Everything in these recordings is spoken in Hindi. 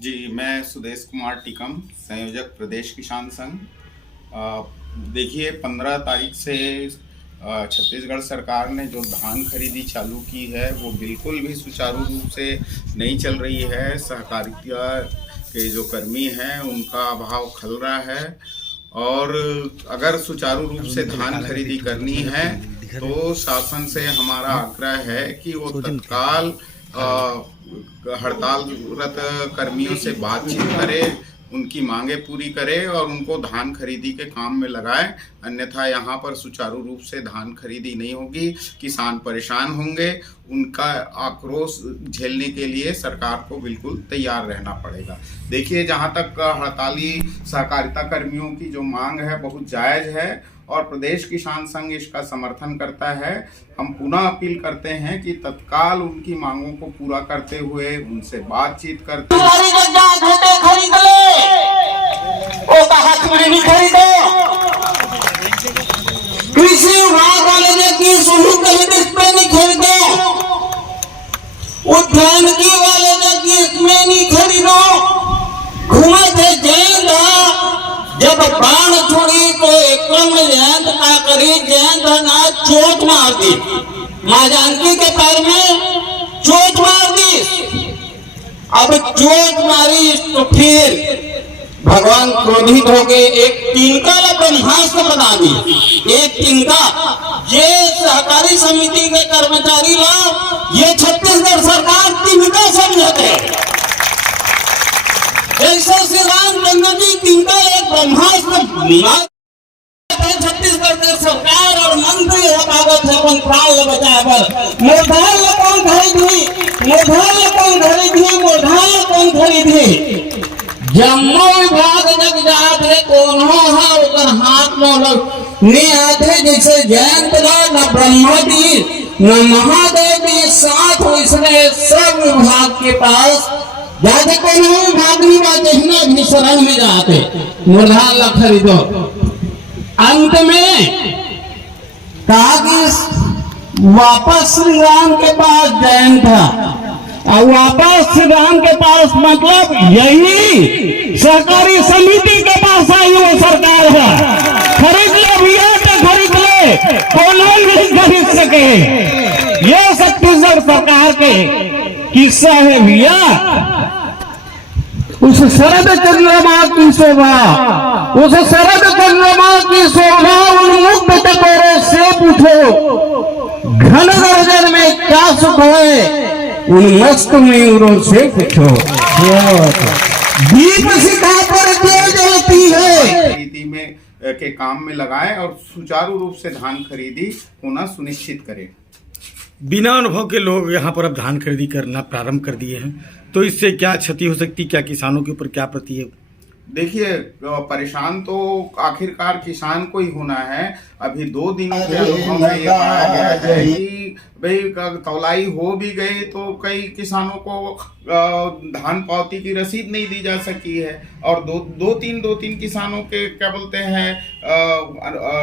जी, मैं सुदेश कुमार टीकम, संयोजक प्रदेश किसान संघ। देखिए, 15 तारीख से छत्तीसगढ़ सरकार ने जो धान खरीदी चालू की है वो बिल्कुल भी सुचारू रूप से नहीं चल रही है। सहकारिता के जो कर्मी हैं उनका अभाव खल रहा है, और अगर सुचारू रूप से धान खरीदी करनी है तो शासन से हमारा आग्रह है कि वो तत्काल हड़तालरत कर्मियों से बातचीत करे, उनकी मांगे पूरी करे और उनको धान खरीदी के काम में लगाए। अन्यथा यहाँ पर सुचारू रूप से धान खरीदी नहीं होगी, किसान परेशान होंगे। उनका आक्रोश झेलने के लिए सरकार को बिल्कुल तैयार रहना पड़ेगा। देखिए, जहाँ तक हड़ताली सहकारिता कर्मियों की जो मांग है बहुत जायज़ है और प्रदेश किसान संघ इसका समर्थन करता है। हम पुनः अपील करते हैं कि तत्काल उनकी मांगों को पूरा करते हुए उनसे बातचीत करते कृषि विभाग वाले ने की शुरू नहीं खरीदे, उद्यानिकी वाले ने की इसमें नहीं खरीदो। घूमे थे जैन जब बाण छोड़ी तो एकदम जयंत का करी, जयंत ना चोट मार दी, माँ जानकी के पैर में चोट मार दी। अब चोट मारी तो फिर भगवान क्रोधित हो गए, एक तिनका ब्रह्मास्त्र बना दी। एक तिनका ये सहकारी समिति के कर्मचारी लोग, ये छत्तीसगढ़ सरकार तिनका समझते। श्री रामचंद्र जी तिनका एक ब्रह्मास्त्र छत्तीसगढ़ के सरकार और मंत्री हो कागज अपन प्राण बचाए पर मोढ़ाल कौन खरीदी, मोढ़ाल कौन खरीदी, मोढ़ाल कौन खरीदी। जम्मू विभाग जग जात है कोनो है उधर हाथ में ने आते जैसे जयंत न ब्रह्मा जी न महादेव जी साथ इसने सब विभाग के पास जाते कोनो विभाग नहीं बात भी शरण में जाते मुरझाल खरीदो। अंत में कहा कि वापस श्री राम के पास जयंत था और वापस श्री राम के पास मतलब यही सहकारी समिति के पास आई वो सरकार है। खरीद ले भैया तो खरीद ले, कौन नहीं खरीद सके। ये छत्तीसगढ़ सरकार के किस्सा है भैया। उस शरद चंद्रमा की शोभा, उस शरद चंद्रमा की शोभा उन्मुक्त टकोरे से पूछो, घन गर्जन में क्या सुख है उन मस्त मयूरों से पूछो। दीप शिखा पर जो जलती है खरीदी में के काम में लगाए और सुचारू रूप से धान खरीदी होना सुनिश्चित करें। बिना अनुभव के लोग यहाँ पर अब धान खरीदी करना प्रारंभ कर दिए हैं, तो इससे क्या क्षति हो सकती, क्या किसानों के ऊपर क्या प्रति है? देखिए, परेशान तो आखिरकार किसान को ही होना है। अभी 2 दिनों के अनुभव में ये पाया गया है कि भाई तौलाई हो भी गई तो कई किसानों को धान पावती की रसीद नहीं दी जा सकी है, और दो तीन किसानों के क्या बोलते हैं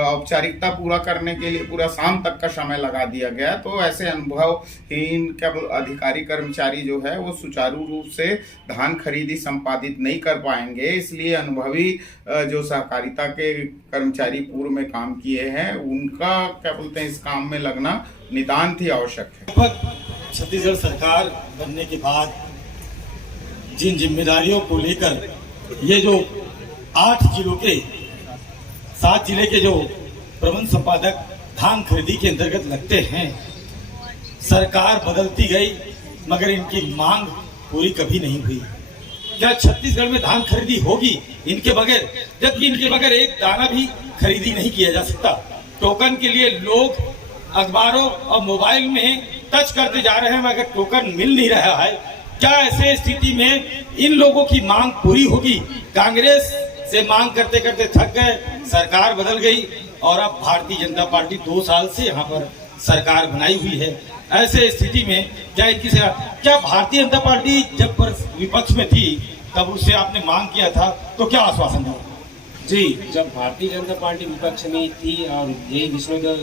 औपचारिकता पूरा करने के लिए पूरा शाम तक का समय लगा दिया गया। तो ऐसे अनुभवहीन क्या अधिकारी कर्मचारी जो है वो सुचारू रूप से धान खरीदी संपादित नहीं कर पाएंगे। इसलिए अनुभवी जो सहकारिता के कर्मचारी पूर्व में काम किए हैं उनका क्या बोलते हैं इस काम में लगना नितांत ही आवश्यक है। छत्तीसगढ़ सरकार बनने के बाद जिन जिम्मेदारियों को लेकर ये जो 8 जिलों के 7 जिले के जो प्रबंध संपादक धान खरीदी के अंतर्गत लगते हैं, सरकार बदलती गई मगर इनकी मांग पूरी कभी नहीं हुई। क्या छत्तीसगढ़ में धान खरीदी होगी इनके बगैर? जबकि इनके बगैर एक दाना भी खरीदी नहीं किया जा सकता। टोकन के लिए लोग अखबारों और मोबाइल में टच करते जा रहे हैं मगर टोकन मिल नहीं रहा है। क्या ऐसे स्थिति में इन लोगों की मांग पूरी होगी? कांग्रेस से मांग करते करते थक गए, सरकार बदल गई और अब भारतीय जनता पार्टी 2 साल से यहाँ पर सरकार बनाई हुई है। ऐसे स्थिति में क्या भारतीय जनता पार्टी जब पर विपक्ष में थी तब उससे आपने मांग किया था तो क्या आश्वासन दिया? जी, जब भारतीय जनता पार्टी विपक्ष में थी और यही विषयों का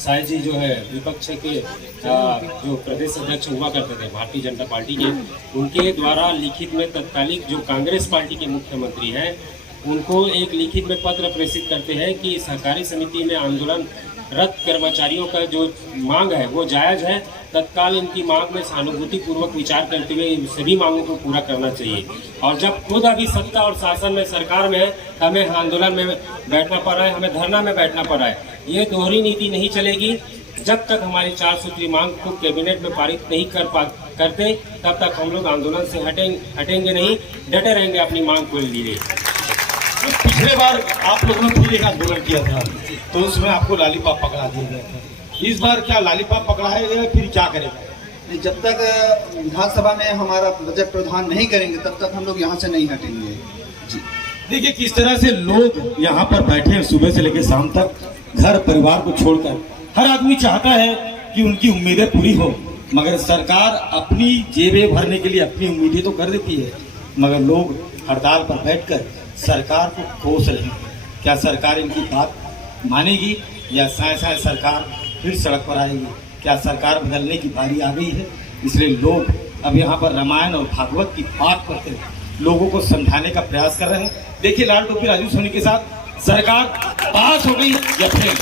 साय जी जो है विपक्ष के जो प्रदेश अध्यक्ष हुआ करते थे भारतीय जनता पार्टी के, उनके द्वारा लिखित में तत्कालीन जो कांग्रेस पार्टी के मुख्यमंत्री हैं उनको एक लिखित में पत्र प्रेषित करते हैं कि सहकारी समिति में आंदोलनरत कर्मचारियों का जो मांग है वो जायज़ है, तत्काल इनकी मांग में सहानुभूति पूर्वक विचार करते हुए इन सभी मांगों को पूरा करना चाहिए। और जब खुद अभी सत्ता और शासन में सरकार में है, हमें आंदोलन में बैठना पड़ रहा है, हमें धरना में बैठना पड़ रहा है। ये दोहरी नीति नहीं चलेगी। जब तक हमारी 4 सूत्री मांग को कैबिनेट में पारित नहीं करते तब तक हम लोग आंदोलन से हटेंगे नहीं, डटे रहेंगे अपनी मांग को लिए। पिछले बार आप लोगों ने फिर एक आंदोलन किया था तो उसमें आपको लॉलीपॉप पकड़ा दिया गया था, इस बार क्या लॉलीपॉप पकड़ा है, फिर क्या करेगा? जब तक विधानसभा में हमारा बजट प्रावधान नहीं करेंगे तब तक हम लोग यहाँ से नहीं हटेंगे। जी देखिए किस तरह से लोग यहाँ पर बैठे हैं सुबह से लेकर शाम तक, घर परिवार को छोड़कर। हर आदमी चाहता है कि उनकी उम्मीदें पूरी हो, मगर सरकार अपनी जेबें भरने के लिए अपनी उम्मीदें तो कर देती है, मगर लोग हड़ताल पर बैठकर सरकार को कोस रहे हैं। क्या सरकार इनकी बात मानेगी या शायद सरकार फिर सड़क पर आएगी? क्या सरकार बदलने की बारी आ गई है? इसलिए लोग अब यहाँ पर रामायण और भागवत की पाठ करते हैं, लोगों को समझाने का प्रयास कर रहे हैं। देखिए लाल टोपी राजू सोनी के साथ सरकार पास हो गई या फिर